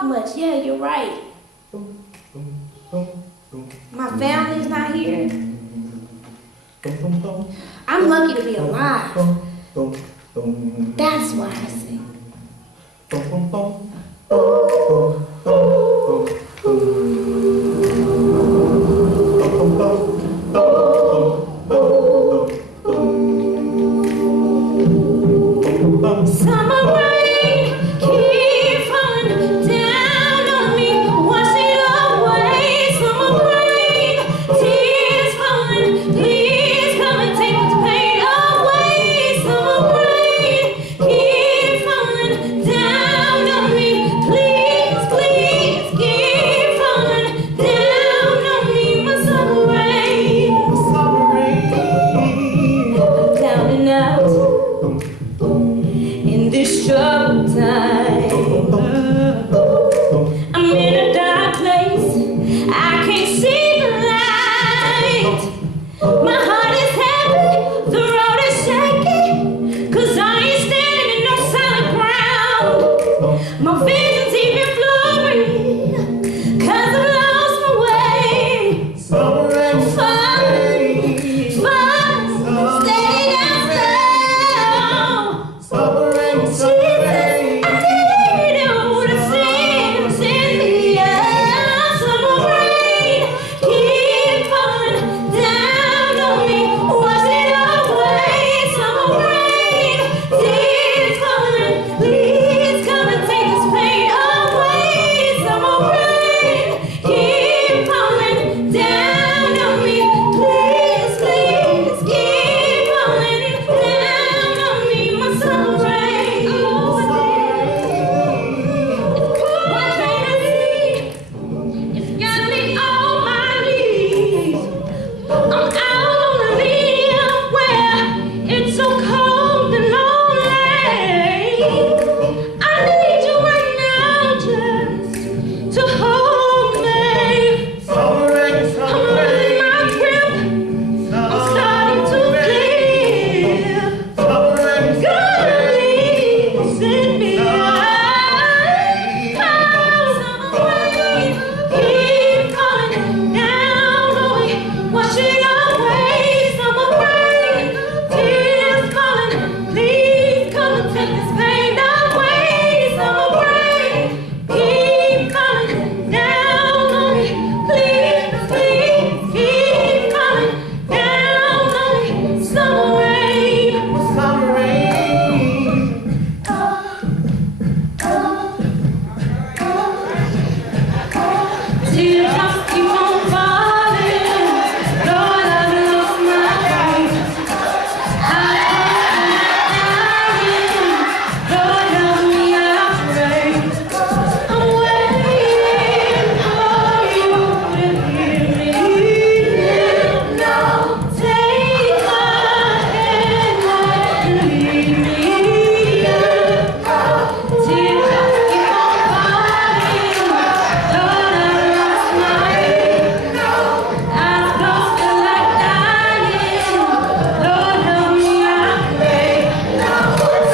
talk much. Yeah, you're right. My family's not here. I'm lucky to be alive. That's why I sing. Summer rain keep falling down on me, washing away. Summer rain, tears falling, please come and take the pain away. Summer rain keep falling down on me, please, please keep falling down on me. My summer rain, I'm down and out in this troubled time. I'm in a dark place, I can't see the light. My heart is heavy, the road is shaky, 'cause I ain't standing in no solid ground. My vision's even blurry, 'cause I've lost my way. Summer and fire, stay down slow. Summer and Jesus, I need you to send me out. Summer rain keep falling down on me, wash it away. Summer rain, tears falling, please come and take this pain away. Summer rain keep falling down on me, please, please keep falling down on me. My summer rain, what can I see? It's got me on my knees. I'm out on the limb where it's so cold and lonely. I need you right now just to hold me. I'm losing my grip, I'm starting to give. God, please send me out. Summer rain keep falling down on me, wash it away. Summer rain, tears falling, please come and take this pain away. Summer rain keep falling down on me, please, please keep falling down on me. Summer rain, teardrops keep on falling. Lord, I've lost my faith. I'm dying. Lord, help me, I pray. I'm waiting for you to hear me. Now take my hand and lead me. Teardrops keep on falling. Lord, I've lost my faith. I've lost it like dying. Lord, help me, I pray.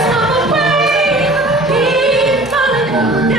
Summer rain keep falling down